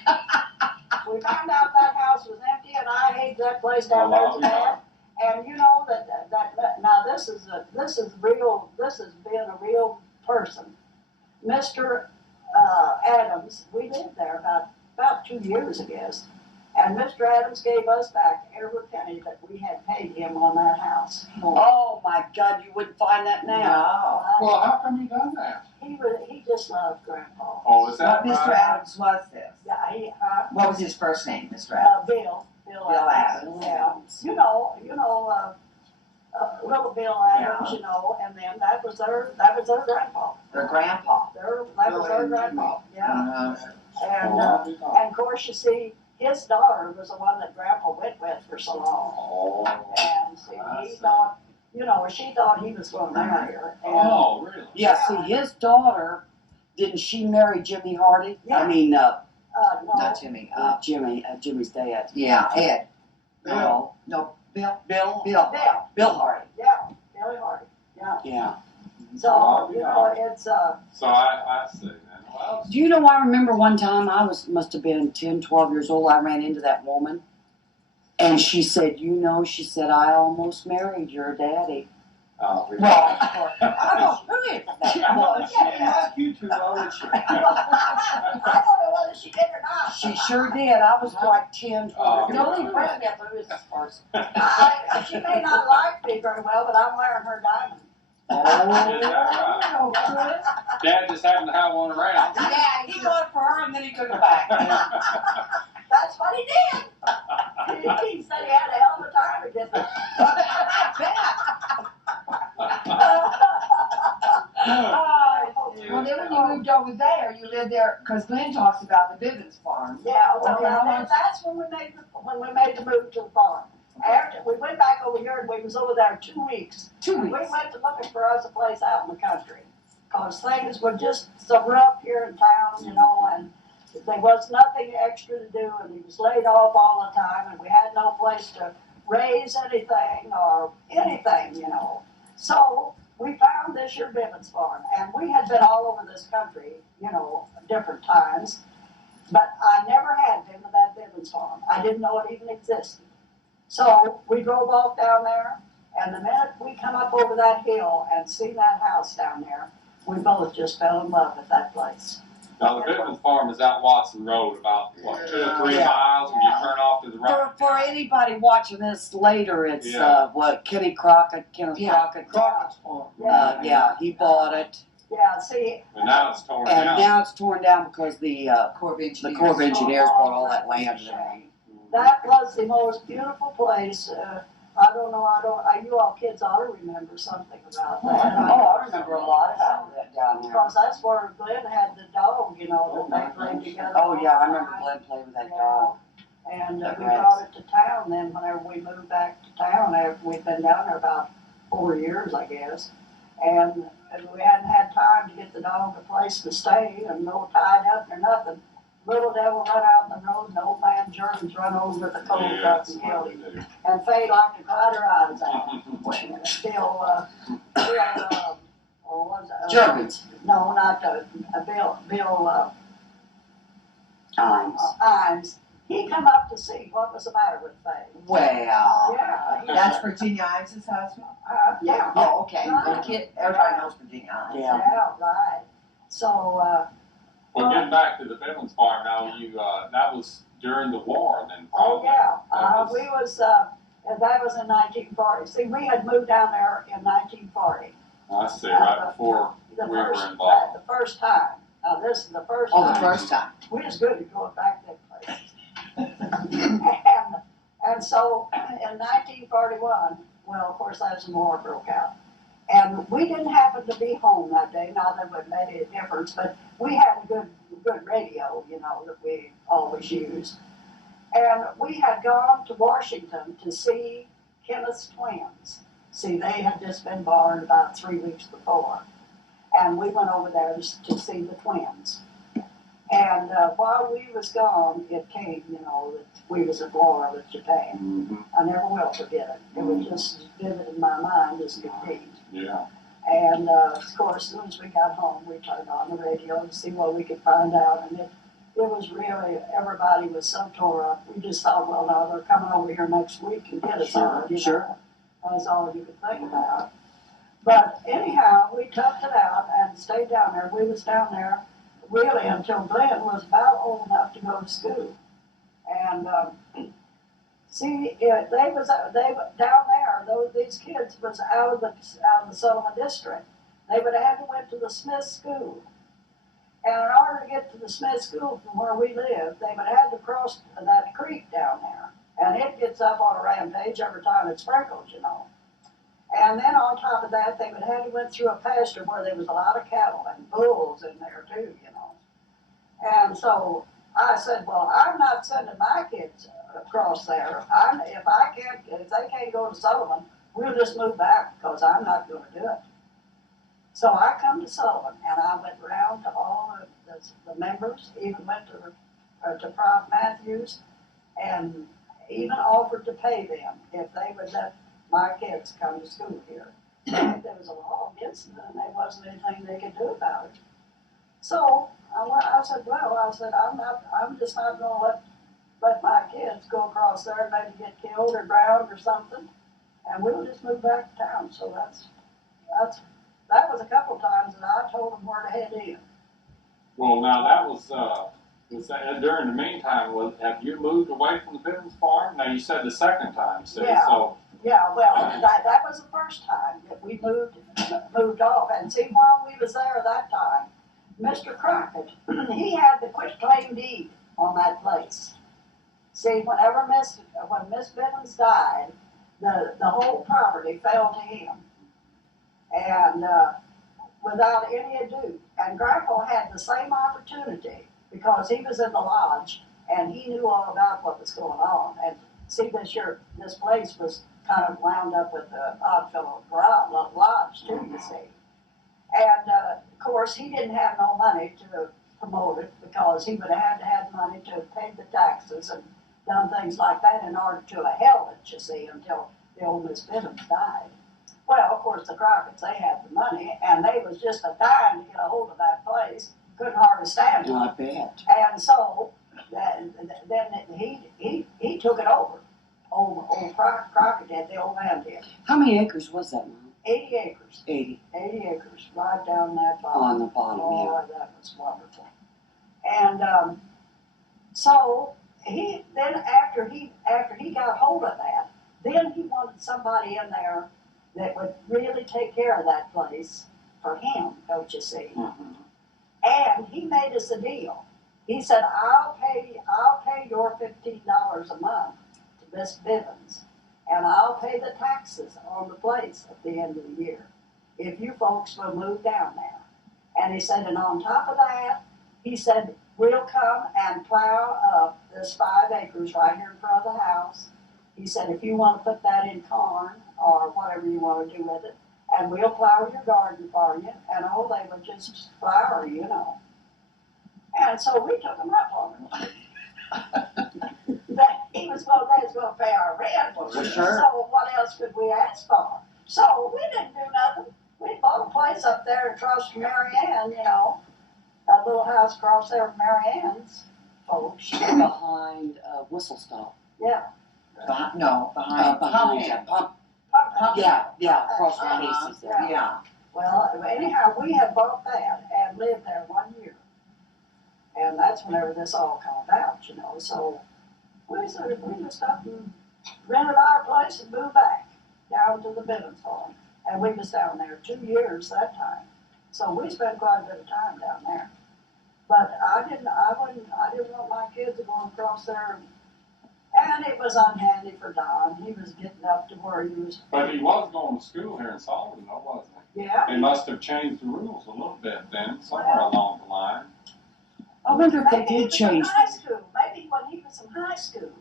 We found out that house was empty, and I hated that place down there to death. And you know that now this is real. This has been a real person, Mr. Adams. We lived there about 2 years, I guess. And Mr. Adams gave us back every penny that we had paid him on that house. Oh my God, you wouldn't find that now. No. Well, how come you done that? He just loved Grandpa. Oh, is that What Mr. right? Adams was this? Yeah, What was his first name, Mr. Adams? Bill Bill Adams. Yeah, Little Bill Adams, you know, and then that was their grandpa. Their grandpa. That was their grandpa, yeah. Uh-huh. And of course, you see, his daughter was the one that Grandpa went with for so long. Oh. And see, he thought, you know, she thought he was going to marry her. And, Oh, really? Yeah, see, his daughter, didn't she marry Jimmy Hardy? Yeah. I mean, no, Not Jimmy. Jimmy's dad. Yeah, Ed. No, No, Bill. Bill Bill, Hardy. yeah, Billy Hardy, yeah. Yeah. So, you know, it's, So I see, man. Well, Do you know, I remember one time must have been 10, 12 years old, I ran into that woman. And she said, you know, she said, I almost married your daddy. really? Well, of course. I don't know who is that. Well, she didn't ask you to, though, did she? I don't know whether she did or not. She sure did. I was like 10, 12 Oh. years old. The only impressed me who is this person. She may not like me very well, but I'm wearing her diamond. Is that right? Dad just happened to have one around. Yeah, he got it for her and then he took it back. That's what he did. He said he had a hell of a time to get there. Well, then when you moved over there, you lived there, because Glenn talks about the Bivens farm. Yeah, well, Okay, how long- that's when we made the move to the farm. After we went back over here and we was over there 2 weeks. 2 We weeks. went to looking for us a place out in the country. Cause things were just so rough here in town, you know, and there was nothing extra to do and we was laid off all the time and we had no place to raise anything or anything, you know. So we found this here Bivens farm and we had been all over this country, you know, different times. But I never had been to that Bivens farm. I didn't know it even existed. So we drove off down there, and the minute we come up over that hill and see that house down there, we both just fell in love with that place. Now, the Bivens farm is out Watson Road, about, what, 2 or 3 Yeah. miles, and you turn off to the right. For anybody watching this later, it's, Yeah. Kenneth Yeah. Crockett. Crockett's farm. Yeah, he bought it, Yeah, see, And now it's torn and down. now it's torn down because the Corps of Engineers. Corps of Engineers bought all that land and everything. that was the most beautiful place. I don't know, you all kids ought to remember something about Oh, that. I remember a lot about that down there. Because that's where Glenn had the dog, you know, that they played together. Oh, all yeah, the I remember time. Glenn playing with that dog. And That we Rex. brought it to town then whenever we moved back to town after we'd been down there about 4 years, I guess. And we hadn't had time to get the dog a place to stay and no tied up or nothing. Little devil run out in the road and old man Germans run over with the cold Yeah, truck that's and what killed we him. do. And Faye liked to cry her eyes out. Germans. No, not Bill Times. Imes. He come up to see what was the matter with Faye. Well. Yeah. That's Virginia Ives' husband? Yeah. Oh, okay. Right. The kid, everybody knows Virginia Ives. Yeah. Yeah, right. So, Well, getting back to the Bivens farm now, that was during the war then. oh probably. yeah, That that was in 1940. See, we had moved down there in 1940. I see, right before The we were first, involved. the first time. Now, this is the first Oh, time. the first time. We was good at going back that place. and so in 1941, well, of course, that's when the war broke out. And we didn't happen to be home that day, not that it would make any difference, but we had a good radio, you know, that we always used. And we had gone to Washington to see Kenneth's twins. See, they had just been born about 3 weeks before. And we went over there to see the twins. And while we was gone, it came, you know, that we was at war with Japan. Mhm. I never will forget it. It was just as vivid in my mind as could be. Yeah. And of course, as soon as we got home, we turned on the radio to see what we could find out. And it was really, everybody was so tore up. We just thought, well, no, they're coming over here next week and get us all, you Sure. know. That's all you could think about. But anyhow, we toughed it out and stayed down there. We was down there really until Glenn was about old enough to go to school. And see, they down there. These kids was out of the Sullivan district. They would have had to went to the Smith School, and in order to get to the Smith School from where we lived, they would have had to cross that creek down there, and it gets up on a rampage every time it sprinkles, you know. And then on top of that, they would have to went through a pasture where there was a lot of cattle and bulls in there too, you know. And so I said, well, I'm not sending my kids across there. If they can't go to Sullivan, we'll just move back because I'm not going to do it. So I come to Sullivan and I went round to all of the members, even went to Prof. Matthews, and even offered to pay them if they would let my kids come to school here. But there was a law against it and there wasn't anything they could do about it. So I said, I'm just not gonna let my kids go across there and maybe get killed or drowned or something, and we'll just move back to town. So that was a couple times that I told them where to head in. Well, now that was that during the meantime, have you moved away from the Bivens farm? Now you said the second time, so. Yeah. So Yeah, well, that was the first time that we moved off, and see, while we was there that time, Mr. Crockett, he had the quitclaim deed on that place. See, when Miss Bivens died, the whole property fell to him, and without any ado. And Grandpa had the same opportunity because he was in the lodge and he knew all about what was going on. And see, this place was kind of wound up with the Oddfellow Lodge too, you see. And of course, he didn't have no money to promote it because he would have had money to pay the taxes and done things like that in order to have held it, you see, until the old Miss Bivens died. Well, of course, the Crockett's, they had the money, and they was just a dying to get a hold of that place. Couldn't hardly stand it. I bet. And so then he took it over. Old Crockett did, the old man did. How many acres was that, Mom? 80 acres. 80. 80 acres, right down that bottom. On the bottom, Oh, that was wonderful. And so after he got hold of that, then he wanted somebody in there that would really take care of that place for him, don't you see? Mm-hmm. And he made us a deal. He said, I'll pay your $15 a month to Miss Bivens, and I'll pay the taxes on the place at the end of the year, if you folks will move down there. And he said, and on top of that, he said, we'll come and plow up this 5 acres right here in front of the house. He said, if you want to put that in corn or whatever you want to do with it, and we'll plow your garden for you, and they would just flower, you know. And so we took him up on it. They was going to pay our rent. For sure. So what else could we ask for? So we didn't do nothing. We bought a place up there across from Mary Ann, you know, a little house across there from Mary Ann's folks. Behind Whistle Stop. Yeah. Behind Behind Pumpkin. Pump. Pumpkin. Yeah, across from Uh-huh. Casey's there. Yeah. Well, anyhow, we had bought that and lived there 1 year. And that's whenever this all came about, you know. So we said, if we just up and rented our place and moved back down to the Bivens farm. And we was down there 2 years that time. So we spent quite a bit of time down there. But I didn't want my kids going across there. And it was unhandy for Don. He was getting up to where he was. But he was going to school here in Sullivan, though, wasn't he? Yeah. They must have changed the rules a little bit then, somewhere along the line. I wonder if they Maybe he did was change. in high school. Maybe when he was in high school.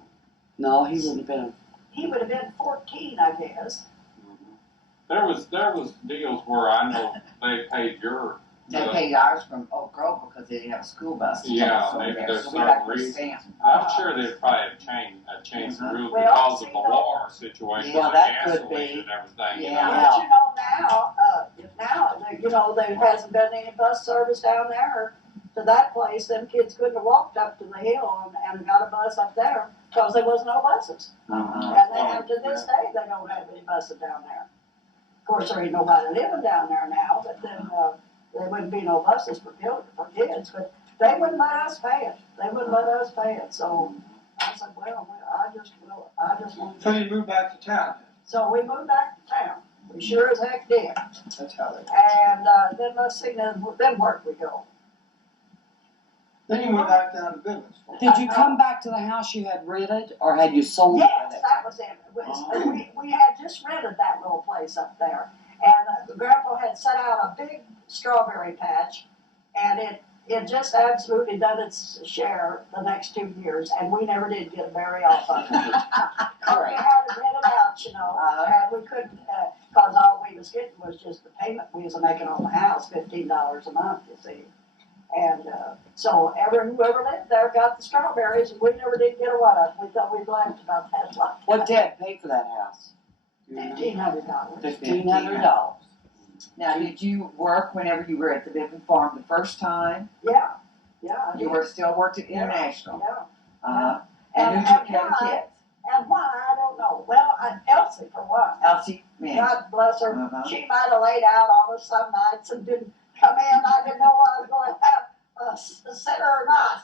No, he wouldn't have been. He would have been 14, I guess. Mm-hmm. There was deals where I know they paid your. They paid ours from Oak Grove because they didn't have a school bus. to take Yeah, us over maybe there, there's so we certain had to reasons. stand. I'm sure they'd probably have changed the rules Well, because see, of the no. war situation Yeah, with that could gasoline be. and everything. you Yeah. know. But you know, there hasn't been any bus service down there to that place. Them kids couldn't have walked up to the hill and got a bus up there because there was no buses. Uh-huh. And to this day, they don't have any buses down there. Of course, there ain't nobody living down there now, but then there wouldn't be no buses for kids, but they wouldn't let us pay it. They wouldn't let us pay it. So I said, well, I just want So to. you moved back to town. So we moved back to town. We sure as heck did. That's how they. And then let's see, then where'd we go? Then you went back down to Bivens. Did you come back to the house you had rented, or had you sold it? Yes, that was it. We had just rented that little place up there. And Grandpa had set out a big strawberry patch, and it just absolutely done its share the next 2 years, and we never did get a berry off of it. We had to rent it out, you know, and we couldn't, cause all we was getting was just the payment we was making on the house, $15 a month, you see. And, so whoever lived there got the strawberries, and we never did get a one of them. We thought we'd laughed about that one. What Dad paid for that house? $1,500. $1,500. Now, did you work whenever you were at the Bibbin Farm the first time? Yeah, I You did. still worked at International? Yeah. And who took care of the why? kids? And why, I don't know. Well, Elsie, for one. Elsie, man. God bless her. Uh-huh. She might have laid out on us some nights and didn't come in. I didn't know I was going to have a sitter or not.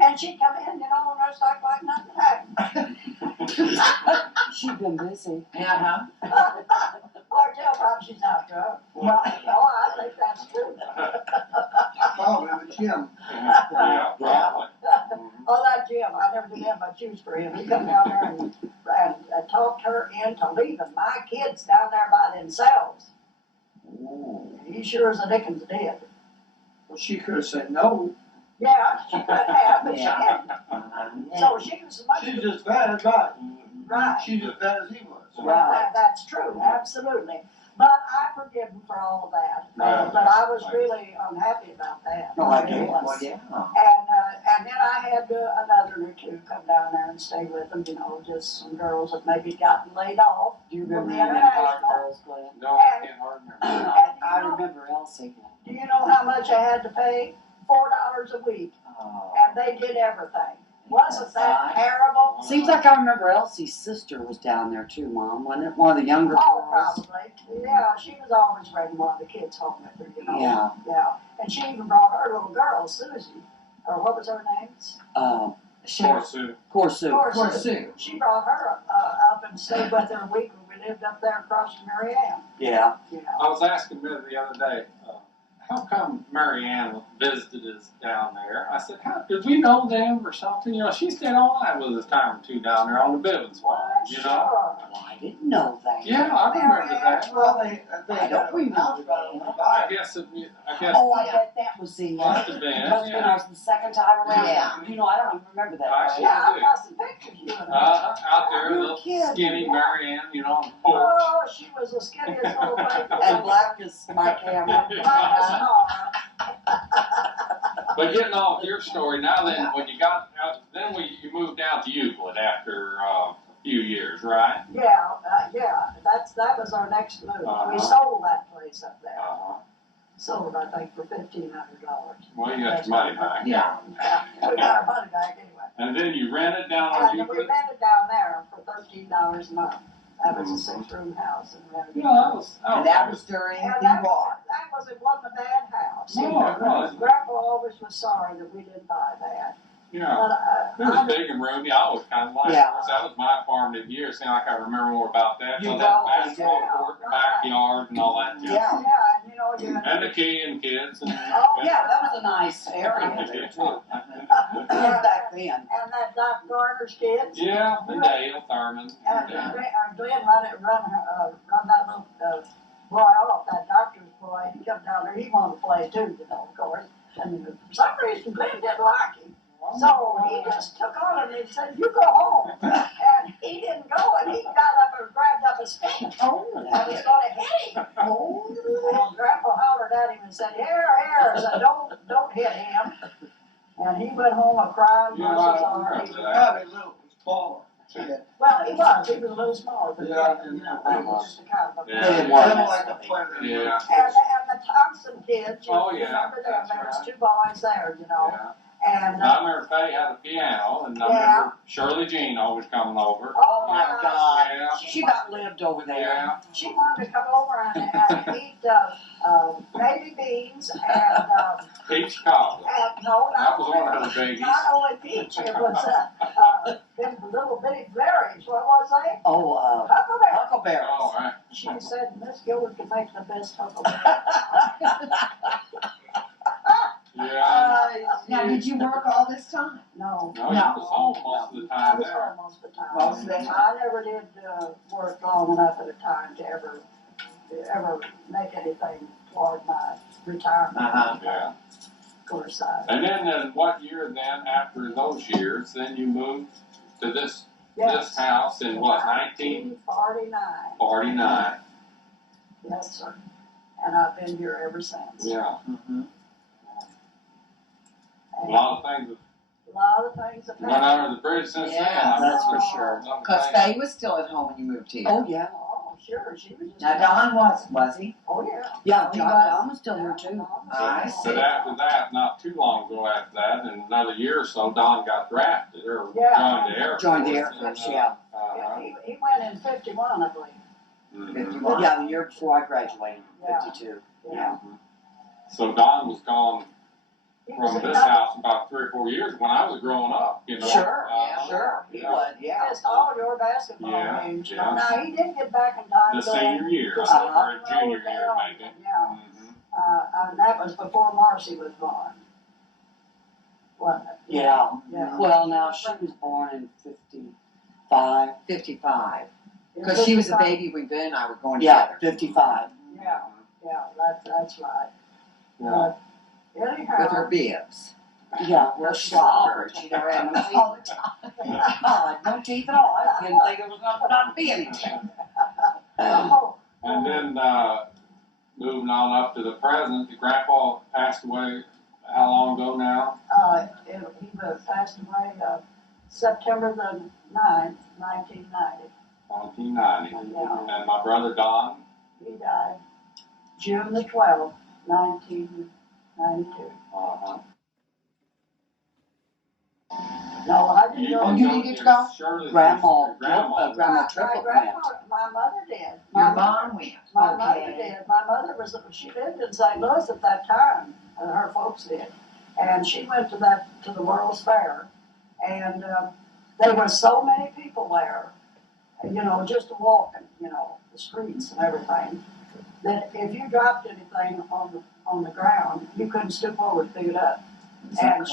And she'd come in, you know, and it's like nothing happened. She'd been busy. Uh-huh. Or tell Bob she's out drunk. Right. Oh, I think that's true. Probably with Jim. Yeah, probably. Oh, that Jim, I never did have much use for him. He come down there and talked her into leaving my kids down there by themselves. He sure as a dickens did. Well, she could have said no. Yeah, she could have, but she Yeah. didn't. So she was much. She's as bad as I. Right. She's as bad as he was. Right. That's true, absolutely. But I forgive him for all of that. Right. But I was really unhappy about that. No, I really get it. was. Well, yeah. And then I had another or two come down there and stay with them, you know, just some girls that maybe gotten laid off. Do you Well, remember the any of International. our girls, Glenn? No, I can't hardly remember. I remember Elsie. Do you know how much I had to pay? $4 a week, Oh. and they did everything. Wasn't that terrible? Seems like I remember Elsie's sister was down there too, Mom, wasn't it? One of the younger Oh, girls. probably. Yeah, she was always bringing one of the kids home with her, you know. Yeah. Yeah, and she even brought her little girl, Susie, or what was her name? Poor Sue. Corsu. Poor Sue. She brought her up and stayed with her a week when we lived up there across from Marianne. Yeah. Yeah. I was asking Bill the other day, how come Mary Ann visited us down there? I said, how did we know them or something? You know, she stayed all night with us a time or two down there on the Bivens farm, you know? Sure. Well, I didn't know that. Yeah, I remember that. Well, they I had don't a remember house about that. to I buy. guess it, Oh, I bet that was the, Must have been, must have been yeah. the second time around. Yeah. You know, I don't even remember that. I right? see. Yeah, I've got some pictures you and I. Out there, You're little kidding. skinny Mary Ann, you know, on the porch. Oh, she was the skinniest little thing. And black is my camera. Black as tar. But getting off your story, now then, when you got out, then you moved down to Euclid after a few years, right? Yeah, that was our next move. We sold that place up there. Sold, I think, for $1,500. Well, you got your money back. Yeah. Yeah, we got our money back anyway. And then you rented down on And we Euclid? rented down there for $13 a month. That was a 6-room house and rented. Yeah, that was. And that was during And the war. that it wasn't a bad house. No, it wasn't. Grandpa always was sorry that we didn't buy that. Yeah. But, It was big and roomy. I always kind of liked it. Yeah. That was my formative years. Seemed like I remember more about that. You So that always basketball did. court, the backyard, and all that. Yeah. and you know, you And the key and kids. And, Oh, Yeah, that was a nice area there too. Back then. and that Doc Garner's kids. Yeah, and Dale Thurman. And Glenn run that little boy off, that doctor's boy. He come down there. He wanted to play too, you know, of course. And for some reason, Glenn didn't like him. So he just took on him and said, "You go home." And he didn't go, and he got up and grabbed up a stick and was going to hit him. And Grandpa hollered at him and said, "Here, here," said, "Don't hit him." And he went home a crying. Yeah, bless his I heart. remember that. Probably a little smaller. Yeah. Well, he was a little smaller than Yeah, that. and You know, he was just a kind of a. Yeah. They didn't I want don't that like stuff. to play there. Yeah. And the Thompson kids, you Oh, yeah, remember them, that's there was right. 2 boys there, you know, Yeah. and, I remember Faye had a piano, and I Yeah. remember Shirley Jean always coming over. oh my my God. Yeah. She about lived over there. Yeah. She wanted to come over and eat, baby beans and, Peach cobbler. no, That was one of her babies. not only peach, it was, them little bitty berries, what was they? Oh, Huckleberry. Huckleberries. Oh, right. She said Miss Gilbert could make the best huckleberry. Yeah. Now, did you work all this time? No. No, he was home most of the I time was there. home most of the time. Most of the time. I never did, work long enough at a time to ever make anything toward my retirement. Uh-huh. Yeah. Of course, And then what year then, after those years, then you moved to this house in what, 1949. 1949? Yes, sir. And I've been here ever since. Yeah. Mm-hmm. A lot of things A lot of things have went under happened. the bridge since then. Yeah, I mean, that's for sure. a lot of Because things. Faye was still at home when you moved here. Oh, yeah. Oh, sure, she was just. Now, Don was he? Oh, yeah. Yeah, he John was. Don was still here too. I see. But after that, not too long ago after that, in another year or so, Don got drafted or Yeah. joined the Air Force. Joined the Air Force, yeah. Yeah, he went in 51, I believe. Mhm. 51. Yeah, the year before I graduated, Yeah. 52. Yeah. So Don was gone He was from this another- house about 3 or 4 years when I was growing up, you know. Sure, yeah, sure, he yeah. would, He yeah. missed all your basketball Yeah, games. yeah. Now, he did get back in time. The to go senior year, Uh-huh. or junior year maybe. Yeah, Mhm. and that was before Marcy was born. Wasn't it? Yeah. Yeah. Well, now she was born in 55. 55. Because she was a baby when Ben and I were going Yeah, together. 55. Yeah, yeah, that's right. Yeah. Anyhow. With her bibs. Yeah, well, Her she slobber. She never had no teeth. All the time. God, no teeth at all. I didn't think it was going to not be any teeth. Oh, And then, moving on up to the present, the grandpa passed away how long ago now? he was passed away, September the 9th, 1990. 1990. Yeah. And my brother Don, He died June the 12th, 1992. uh-huh. No, I didn't go. you didn't get to go? Shirley's Grandma, grandma. Grandma My Triplett went. grandma, my mother did. Your mom went. My mother Okay. did. My mother she lived in St. Louis at that time, and her folks did. And she went to the World's Fair, and there were so many people there, just walking, the streets and everything, that if you dropped anything on the ground, you couldn't stoop over to pick it up. And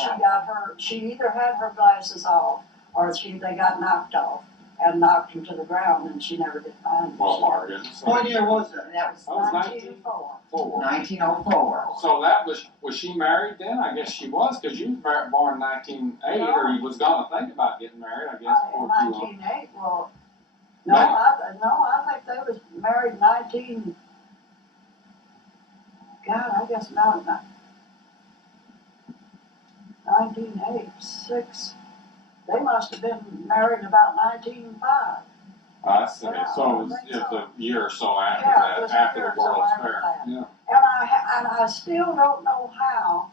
she either had her glasses off, or they got knocked off and knocked them to the ground, and she never did find them. Well, Margaret. So What year was that? And that was that was 1904. 1904. 1904. So that was she married then? I guess she was, because you was born in 1980, or you was gonna think about getting married, I guess, In before too long. 1908, well, I think they was married 1986. They must have been married about 1905. I see. Yeah, So I think it was so. a year or so after Yeah, it that, was a after year the or so World's after Fair. that. Yeah. And I still don't know how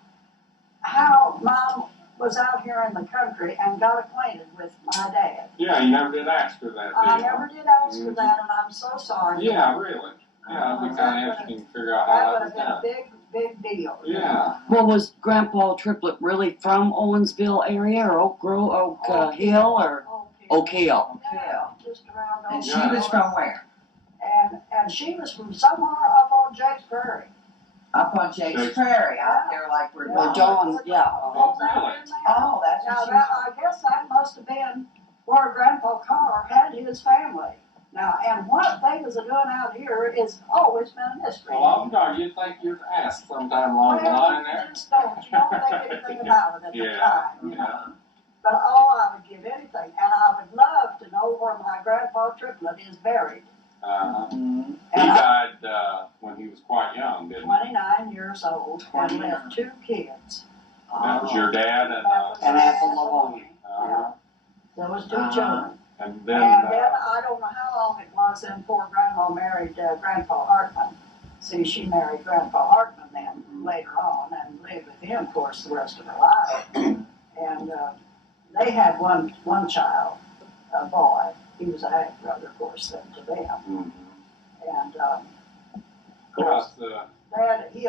Mom was out here in the country and got acquainted with my dad. Yeah, you never did ask her that, I did you? never did ask her that, and I'm so sorry. Yeah, really. Yeah, it'd be kind of interesting to figure out That how would that have was been a done. big deal. Yeah. Well, was Grandpa Triplett really from Owensville area or Oak Grove, Hill or Oak Hill? Yeah, just around And Oak she Hill. was from where? And she was from somewhere up on Jake's Prairie. Up on Jake's Prairie, out there like where Well, Dawn. Dawn, yeah. Oh, really? Oh, that's Now, what she was. I guess that must have been where Grandpa Carr had his family. Now, and what they was doing out here is always been a mystery. Well, I'm sorry, you'd think you'd ask sometime along the line there. Just don't. You don't think anything about it at the Yeah, time, yeah. But I would give anything, and I would love to know where my Grandpa Triplett is buried. Mhm. He And died when he was quite young, didn't he? 29 years old, and 29. left 2 kids. That was your dad and And Ethel Lavonie. Yeah. There was 2 Uh-huh. children. and And then then I don't know how long it was then before Grandma married Grandpa Hartman. See, she married Grandpa Hartman then later on and lived with him, of course, the rest of her life. And they had one child, a boy. He was a half brother, of course, then to them. Mhm. And Plus, Dad, he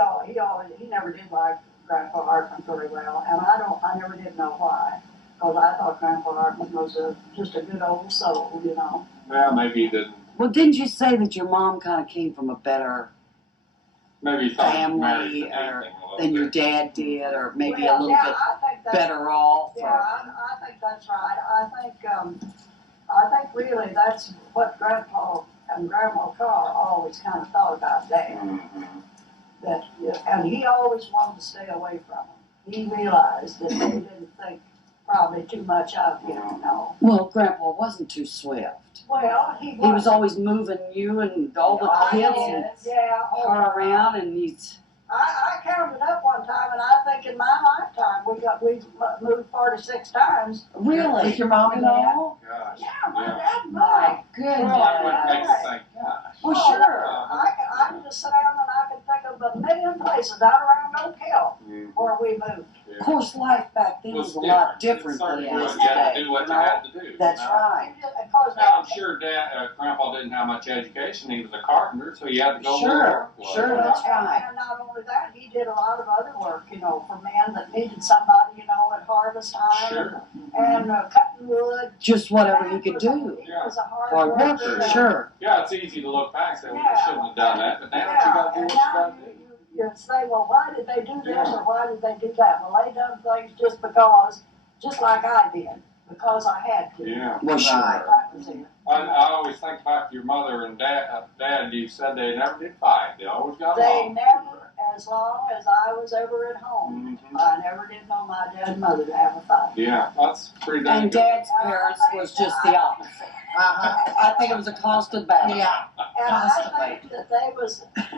never did like Grandpa Hartman very well, and I never did know why. Because I thought Grandpa Hartman was just a good old soul, well, maybe he didn't. Well, didn't you say that your mom kind of came from a better Maybe you thought you married family for or anything a little than your bit. dad did, or maybe Well, a little yeah, bit I think that's, better off. yeah, Or, I think that's right. I think really that's what Grandpa and Grandma Carr always kind of thought about Dad. Mhm. That, and he always wanted to stay away from him. He realized that they didn't think probably too much of him, you know. well, Grandpa wasn't too swift. Well, He was always moving you and all the kids and Yeah. her around, and he's I counted up one time, and I think in my lifetime we moved 46 times. really, With your mom and you dad? know? Gosh. Yeah, my Yeah. dad and mom. My goodness. Well, I would make you think, gosh. Well, Oh, sure. I can just sit down and I can think of a million places out around Oak Hill Mhm. where we moved. Of course, life back then was a lot different than it You is had to today. do what You you know? had to do. That's you know? right. Because Now, I'm sure Grandpa didn't have much education. He was a carpenter, so he had to go where the Sure, work was. sure, that's right. And not only that, he did a lot of other work, you know, for men that needed somebody, you know, at harvest time Sure. and cutting wood. Just whatever he could do. He was a hard Hard worker. worker, sure. Yeah, it's easy to look back and say, well, Yeah. you shouldn't have done that, but now you gotta do And what you now gotta do. you say, well, why did they do this or why did they do that? Well, they done things just because, just like I did, because I had to. Yeah. Well, sure. That was it. I always think back to your mother and dad, you said they never did fight. They always got They along. never, as long as I was ever at home, Mhm. I never did know my dad and mother to have a fight. Yeah, that's pretty dang And good. Dad's parents was just the opposite. I think it was a constant battle. Yeah. And Constantly. I think that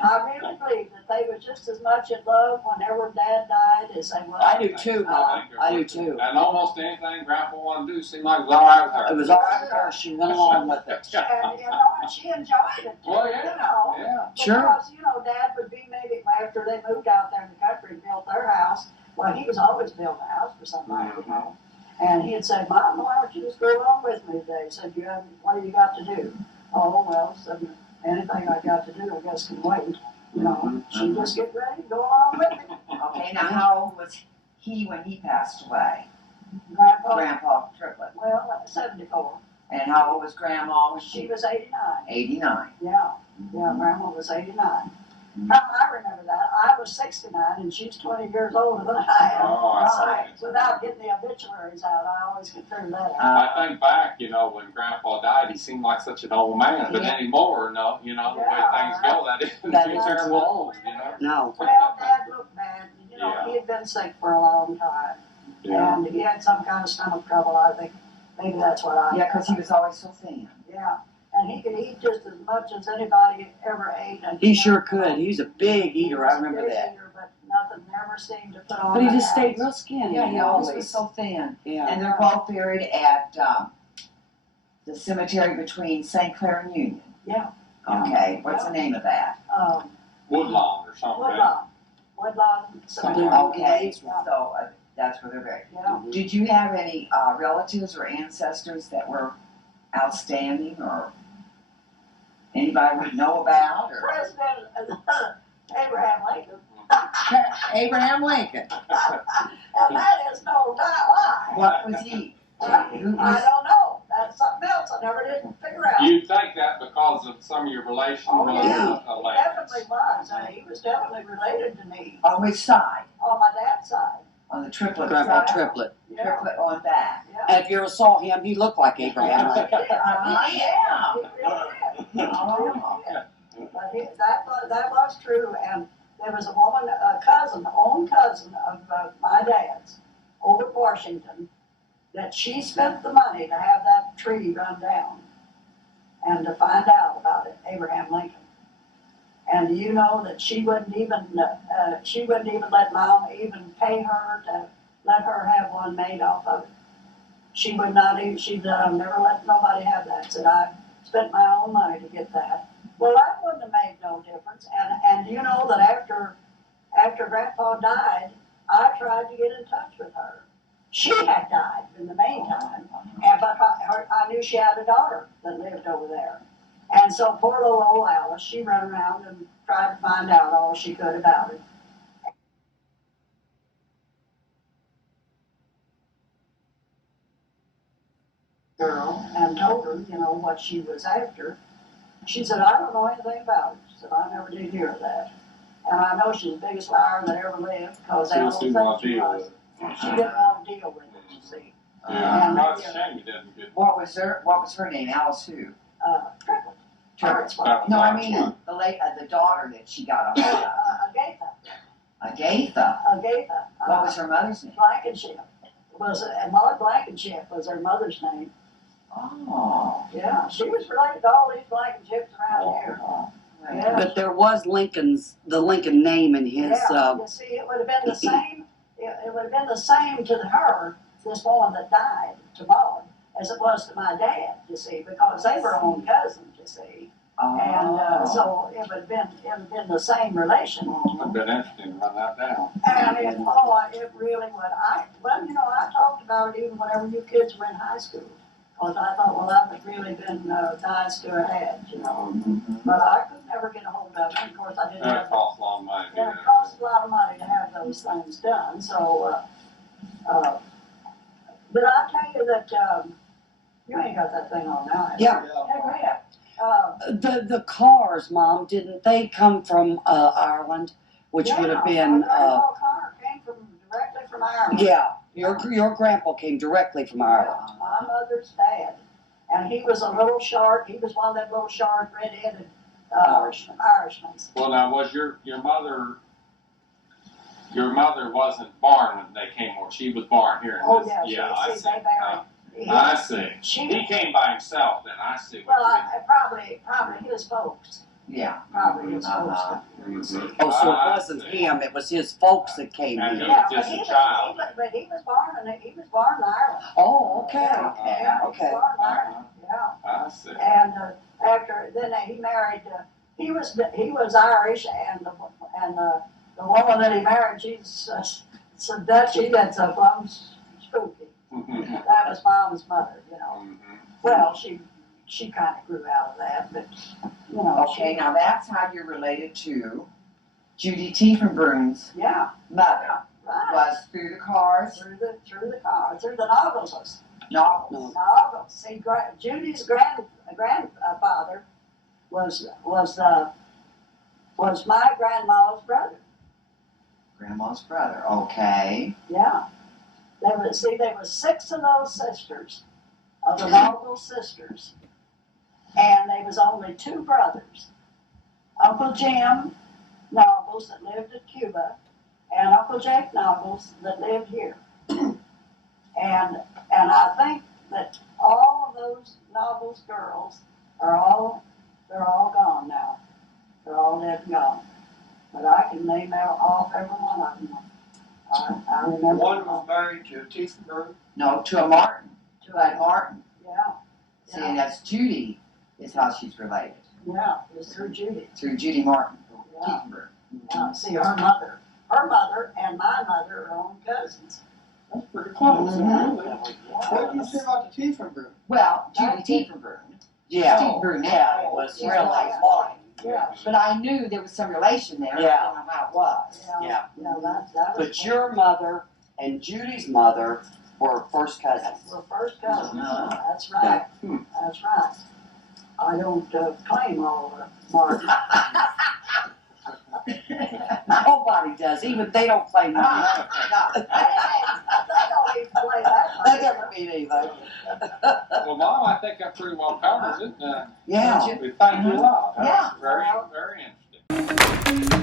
I really believe that they were just as much in love whenever Dad died as they were. I do too, Mom. think it I do would. too. And almost anything Grandpa wanted to do seemed like it was all right with her. It was all right with her. She went along with it. And, you know, and she enjoyed it too, Well, you yeah, know. yeah. Sure. Because, you know, Dad would be maybe after they moved out there in the country and built their house. Well, he was always building a house for somebody, you know. And he'd say, Mom, why don't you just go along with me today? He said, what do you got to do? Oh, well, said, anything I got to do, I guess can wait. You know, she just get ready, go along with me. Okay, now how old was he when he passed away? Grandpa, Grandpa Triplett. well, 74. And how old was Grandma when She she? was 89. 89. Yeah, Grandma was 89. I remember that. I was 69 and she's 20 years older than I am. Oh, I see. Right. Without getting the obituaries out, I always could figure that out. I think back, you know, when Grandpa died, he seemed like such an old man. But Yeah. anymore, no, you know, the way things go, that isn't That too is terrible true. old, you know. No. Well, Dad looked bad. You know, Yeah. he had been sick for a long time. Yeah. And he had some kind of stomach trouble, I think. Maybe that's what I Yeah, because he was always so thin. Yeah. And he could eat just as much as anybody ever ate. And He sure could. He was a big eater. I remember that. But nothing never seemed to put on. But he the just stayed pounds. real skinny. Yeah, he always was so thin. Yeah. And they're both buried at the cemetery between St. Clair and Union. Yeah. Okay, what's the name of that? Woodlawn or something. Woodlawn Cemetery. Okay, Yeah. so that's where they're buried. Yeah. Did you have any relatives or ancestors that were outstanding or anybody we know about? Or? President Abraham Lincoln. Abraham Lincoln. And that is no lie. What was he? I Who don't was, know. That's something else I never did figure out. You'd think that because of some of your relation Oh, was yeah. a He lady. definitely was. And he was definitely related to me on which side? on my dad's side. On the triplet Grandpa side? Triplet. Yeah. Triplet on that. Yeah. And if you ever saw him, he looked like Abraham Lincoln. Yeah. He really did. Oh. But that was true, and there was a woman, own cousin of my dad's, over at Washington, that she spent the money to have that tree run down, and to find out about it, Abraham Lincoln. And you know that she wouldn't even let Mom even pay her to let her have one made off of it. She would not even, she said, I've never let nobody have that. Said, I spent my own money to get that. Well, that wouldn't have made no difference. And you know that after Grandpa died, I tried to get in touch with her. She had died in the meantime, but I knew she had a daughter that lived over there. And so poor little old Alice, she ran around and tried to find out all she could about it. Girl, and told her, you know, what she was after. She said, I don't know anything about it. She said, I never did hear of that. And I know she's the biggest liar that ever lived, because I don't She wants think to she deal was. with it. She didn't want to deal with it, you see. Yeah, And, well, it's a shame you didn't get. What was her name? Alice who? Triplett. Triplett. Triplett. No, I mean the daughter that she got a hold of. Agatha. Agatha. What was her mother's name? Blankenship. Maud Blankenship was her mother's name. Oh. Yeah, she was related to all these Blankenships around here. Yeah. But there was the Lincoln name in his, Yeah, you see, it would have been the same, it would have been the same to her, this woman that died, to Maud, as it was to my dad, you see, because they were own cousins, you see. And, so it would have been the same relation. It'd been interesting to run that down. And it really would. Well, you know, I talked about it even whenever you kids were in high school. Because I thought, well, that would really been nice to have had, you know. But I could never get a hold of it. Of course, I didn't That have. costs a lot of money. Yeah, it costs a lot of money to have those things done. So, but I'll tell you that you ain't got that thing on now. have you? Yeah. Yeah, go ahead. the cars, Mom, didn't they come from Ireland? Which would have been, my grandpa Connor came directly from Ireland. yeah, your grandpa came directly from Ireland. Yeah, my mother's dad. And he was a little short, he was one of them little short, red-headed Irishmen. Well, now, was your mother wasn't born when they came over, she was born here in Oh, this, yeah, I see, see. they married. I see. She, He came by himself then, I see. well, probably his folks, Yeah. probably his folks. Mhm. Oh, so it I wasn't see. him, it was his folks that came And here. he Yeah, was but just he a was, child. but he was born in Ireland. Oh, okay. Yeah, he was Okay. born in Ireland, yeah. I see. And then he married. He was Irish, and the woman that he married, she's some Dutchy that's a plum spooky. Mhm. That was Mom's mother, you know. Mhm. Well, she kind of grew out of that, but you know. Okay, now that's how you're related to Judy Tiefenbrun's Yeah, mother. right. Was through the cars, Through the car, through the Noggleses. novels. Noggles. See, Judy's grandfather was my grandma's brother. Grandma's brother. Okay. Yeah. There were 6 of those sisters, of the Noble sisters, and there was only 2 brothers. Uncle Jim Nobles that lived in Cuba, and Uncle Jake Nobles that lived here. and I think that all of those Nobles girls they're all gone now. They're all dead and gone. But I can name off every one of them. I remember. One was married to Tiefenbrun. No, to a Martin. to Like Martin. Yeah, See, and that's Judy is how she's related. yeah, it was through Judy. Through Judy Martin. Yeah. Tiefenbrun. Yeah, see, her mother and my mother are own cousins. That's pretty close, isn't it, really? Yeah. What did you say about the Tiefenbrun? Well, Judy Tiefenbrun. Yeah, Steve Brunel. yeah, it was She's really like mine. Yeah, But I knew there was some relation there. Yeah. I don't know how it was. yeah, that was. But your mother and Judy's mother were first cousins. We're first cousins, Uh-huh. that's right, Hmm. that's right. I don't claim all of Martin. Nobody does, even they don't claim me. No. I don't even play that That much. doesn't mean anything. Well, Mom, I think that pretty well covers it. Yeah. We thank you a lot. That Yeah. was very, very interesting.